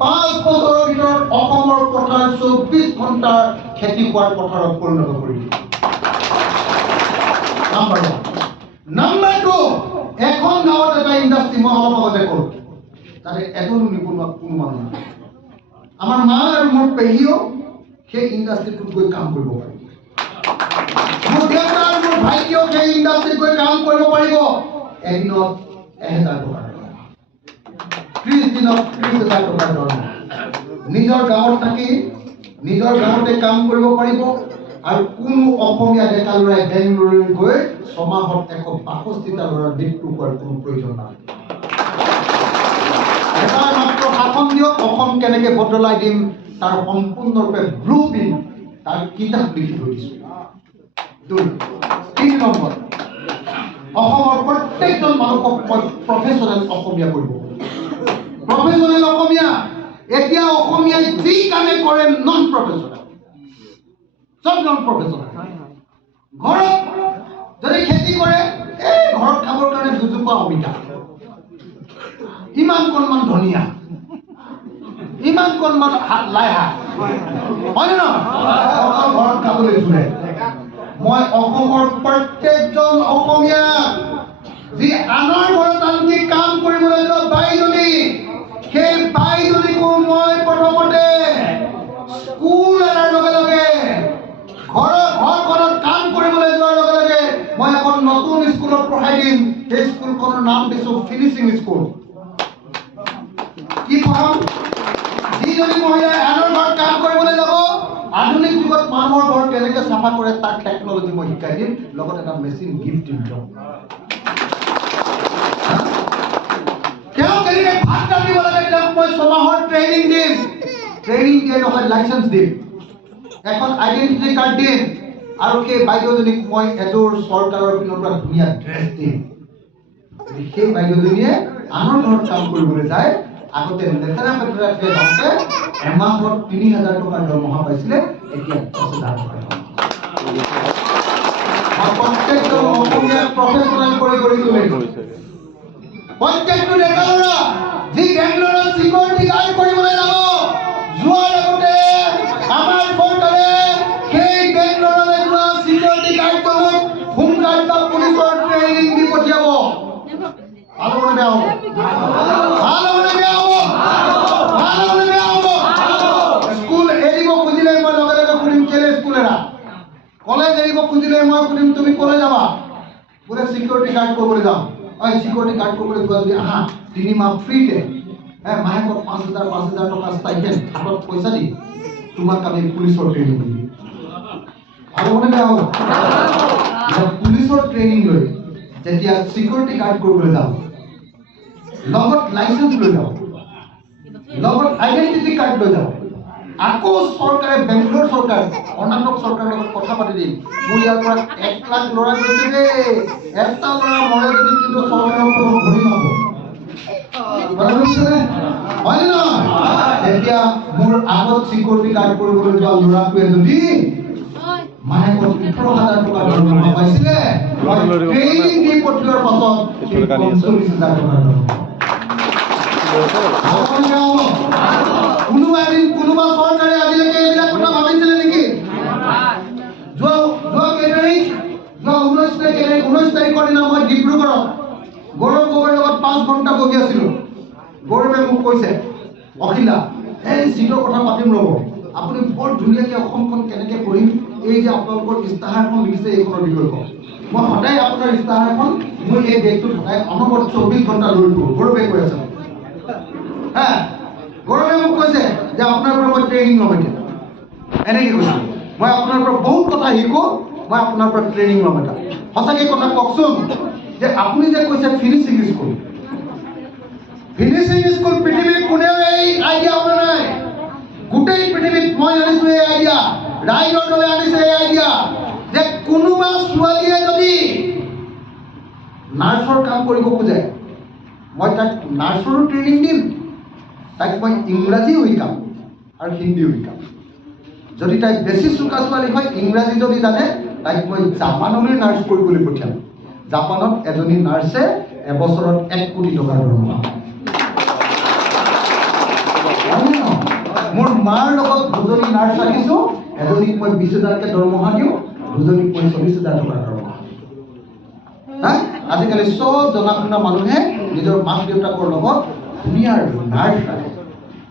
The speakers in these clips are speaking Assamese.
5 বছৰৰ ভিতৰত অসমৰ পথাৰ 24 ঘণ্টাৰ খেতি কৰাৰ পথাৰত পৰিণত কৰি দিব। নাম্বাৰ 2, এখন গাঁৱত এটা ইণ্ডাষ্ট্ৰী মই অলপ আগতে ক'লো, তাতে এজনো নিবনুৱা কোনো মানুহ নাই। আমাৰ মা আৰু মোৰ পেহীও সেই ইণ্ডাষ্ট্ৰীটোত গৈ কাম কৰিব পাৰিব। মোৰ দেউতা আৰু মোৰ ভাইটিও সেই ইণ্ডাষ্ট্ৰীত গৈ কাম কৰিব পাৰিব। এদিনত 1000 টকা, 30 দিনত 30,000 টকা দৰমহা। নিজৰ গাঁৱত থাকি নিজৰ গাঁৱতে কাম কৰিব পাৰিব। আৰু কোনো অসমীয়া ডেকা ল'ৰাই বেংগলোৰলৈ গৈ 6 মাহত 162টা ল'ৰাৰ মৃত্যু হোৱাৰ কোনো প্ৰয়োজন নাই। এবাৰ মাত্ৰ শাসন দিয়ক, অসম কেনেকে বদলাই দিম তাৰ সম্পূৰ্ণৰূপে ব্লু প্ৰিণ্ট, তাৰ কিতাপ লিখি থৈ দিছোঁ। 3 নম্বৰ, অসমৰ প্ৰত্যেকজন মানুহক প্ৰফেচনেল অসমীয়া কৰিব। প্ৰফেচনেল অসমীয়া। এতিয়া অসমীয়াই যি কামে কৰে নন প্ৰফেচনেল, চব নন প্ৰফেচনেল। ঘৰত যদি খেতি কৰে, ঘৰত খাবৰ কাৰণে 2 জোপা অমিতা, ইমান কণমান ধনিয়া, ইমান কণমান লাই শাক, হয় নে নহয়? ঘৰত খাবলৈ জোৰে। মই অসমৰ প্ৰত্যেকজন অসমীয়া যি আনৰ ঘৰত আনকি কাম কৰিবলৈ যোৱা বাইজনী, সেই বাইজনীকো মই প্ৰথমতে স্কুল এৰাৰ লগে লগে ঘৰখনত কাম কৰিবলৈ যোৱাৰ লগে লগে মই এখন নতুন স্কুলত পঢ়াই দিম। সেই স্কুলখনৰ নাম দিছোঁ ফিনিচিং স্কুল। কি পঢ়াম? যিজনী মহিলাই আনৰ ঘৰত কাম কৰিবলৈ যাব, আধুনিক যুগত মানুহৰ ঘৰ কেনেকৈ চাফা কৰে তাৰ টেকনলজি মই শিকাই দিম, লগত এটা মেচিন গিফ্ট দিম। তেওঁ কেনেকৈ ভাত ৰান্ধিব লাগে তেওঁক মই 6 মাহৰ ট্ৰেইনিং দিম। ট্ৰেইনিং দিয়ে নহয়, লাইচেন্স দিম, এখন আইডেন্টিটি কাৰ্ড দিম, আৰু সেই বাইদেউজনীক মই এযোৰ চৰকাৰৰ পিনৰ পৰা ধুনীয়া ড্ৰেছ দিম। সেই বাইদেউজনীয়ে আনৰ ঘৰত কাম কৰিবলৈ যায়। আগতে লেতেৰা পেতেৰাকে যাওঁতে এমাহত 3000 টকাৰ দৰমহা পাইছিলে, এতিয়া 10,000 টকা। প্ৰত্যেকজন অসমীয়া প্ৰফেচনেল কৰি তুলিম। প্ৰত্যেকটো ডেকা ল'ৰা যি বেংগলোৰত চিকিউৰিটি গাৰ্ড কৰিবলৈ যাব, যোৱাৰ আগতে আমাৰ চৰকাৰে সেই বেংগলোৰলৈ যোৱা চিকিউৰিটি গাৰ্ডজনক হোমগাৰ্ড বা পুলিচৰ ট্ৰেইনিং দি পঠিয়াব। ভাল হ'বনে বেয়া হ'ব? ভাল হ'বনে বেয়া হ'ব? ভাল হ'বনে বেয়া হ'ব? স্কুল এৰিব খুজিলে মই লগে লগে সুধিম, কেলে স্কুল এৰা? কলেজ এৰিব খুজিলে মই সুধিম, তুমি কলৈ যাবা? বোলে চিকিউৰিটি গাৰ্ড কৰিবলৈ যাম। চিকিউৰিটি গাৰ্ড কৰিবলৈ যোৱা যদি আহা, 3 মাহ ফ্ৰীতে, মাহেকত 5,000 টকা ষ্টাইপেণ্ড, হাতত পইচা দি তোমাক আমি পুলিচৰ ট্ৰেইনিং দিম। ভাল হ'বনে বেয়া হ'ব? পুলিচৰ ট্ৰেইনিং লৈ যেতিয়া চিকিউৰিটি গাৰ্ড কৰিবলৈ যাওঁ, লগত লাইচেন্স লৈ যাওঁ, লগত আইডেন্টিটি কাৰ্ড লৈ যাওঁ, আকৌ চৰকাৰে বেংগলোৰ চৰকাৰ, কৰ্ণাটক চৰকাৰৰ লগত কথা পাতি দিম, মোৰ ইয়াৰ পৰা 1 লাখ ল'ৰা গৈছে যে, এটা ল'ৰা মৰে যদি কিন্তু চৰকাৰৰ কোনো ভৰি নহ'ব। হয় নে নহয়? এতিয়া মোৰ আগত চিকিউৰিটি গাৰ্ড কৰিবলৈ যোৱা ল'ৰাটোৱে যদি মাহেকত 18,000 টকা দৰমহা পাইছিলে, ট্ৰেইনিং দি পঠিওৱাৰ পাছত 40,000 টকা দৰমহা। কোনোবা চৰকাৰে আজিলৈকে এইবিলাক কথা ভাবিছিলে নেকি? যোৱা 19 তাৰিখৰ দিনা মই ডিব্ৰুগড়ত গৌৰৱ গগৈৰ লগত 5 ঘণ্টা বহি আছিলো। গৌৰৱে মোক কৈছে, অখিলা, এই চিটৰ কথা পাতিম ৰ'ব, আপুনি বৰ ধুনীয়াকৈ অসমখন কেনেকৈ কৰিম, এই যে আপোনালোকৰ ইস্তাহাৰখন লিখিছে এইখনৰ বিষয়ে কওক। মই সদায় আপোনাৰ ইস্তাহাৰখন মই এই বেগটোত সদায় অনবৰত 24 ঘণ্টা লৈ ফুৰোঁ। গৌৰৱে কৈ আছে। গৌৰৱে মোক কৈছে যে আপোনাৰ পৰা মই ট্ৰেইনিং ল'ম। এতিয়া এনেকৈ কৈছোঁ, মই আপোনাৰ পৰা বহুত কথা শিকোঁ, মই আপোনাৰ পৰা ট্ৰেইনিং ল'ম। এটা সঁচাকৈ কথা কওকচোন, যে আপুনি যে কৈছে ফিনিচিং স্কুল, ফিনিচিং স্কুল পৃথিৱীত কোনেও এই আইডিয়া হোৱা নাই। গোটেই পৃথিৱীত মই আনিছোঁ এই আইডিয়া, ৰাইডৰ দলে আনিছে এই আইডিয়া, যে কোনোবা ছোৱালীয়ে যদি নাৰ্ছৰ কাম কৰিব খোজে, মই তাক নাৰ্ছৰো ট্ৰেইনিং দিম, তাইক মই ইংৰাজীও শিকাম আৰু হিন্দীও শিকাম। যদি তাই বেছি চোকা ছোৱালী হয়, ইংৰাজী যদি জানে, তাইক মই জাপানলৈ নাৰ্ছ কৰিবলৈ পঠিয়াম। জাপানত এজনী নাৰ্ছে এবছৰত 1 কোটি টকাৰ দৰমহা। মোৰ মাৰ লগত দুজনী নাৰ্ছ ৰাখিছোঁ, এজনীক মই 20,000কে দৰমহা দিওঁ, দুজনীক মই 40,000 টকা দৰমহা দিওঁ। আজিকালি চব জনা শুনা মানুহে নিজৰ মাক দেউতাকৰ লগত ধুনীয়াৰ নাৰ্ছ ৰাখে।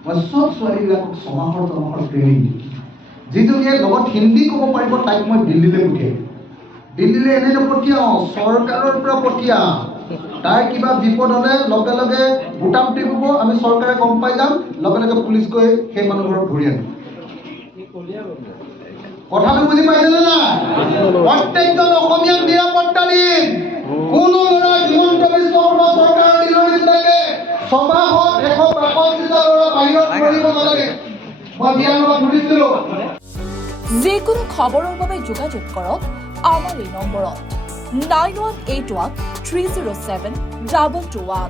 মই চব ছোৱালীবিলাকক ছমাহৰ ট্ৰেইনিং দিওঁ। যিজনীয়ে লগত হিন্দী ক'ব পাৰিব তাইক মই দিল্লীলৈ পঠিয়াই দিওঁ। দিল্লীলৈ এনেই নপঠিয়াওঁ, চৰকাৰৰ পৰা পঠিয়াওঁ। তাইৰ কিবা বিপদ হ'লে লগে লগে বুটাম টিপিব, আমি চৰকাৰে গম পাই যাম, লগে লগে পুলিচ গৈ সেই মানুহ ঘৰত ধৰি আনিম। কথাটো বুজি পাইছেনে নাই? প্ৰত্যেকজন অসমীয়াক নিৰাপত্তা দিম। কোনো ল'ৰা হিমন্ত বিশ্ব শৰ্মা চৰকাৰৰ দিনৰ নিচিনাকে সভাত 162টা ল'ৰা বাহিৰত কৰিব নালাগে। মই বিয়াৰ সুধিছিলোঁ। যিকোনো খবৰৰ বাবে যোগাযোগ কৰক আমাৰ এই নম্বৰত 9181 307 221।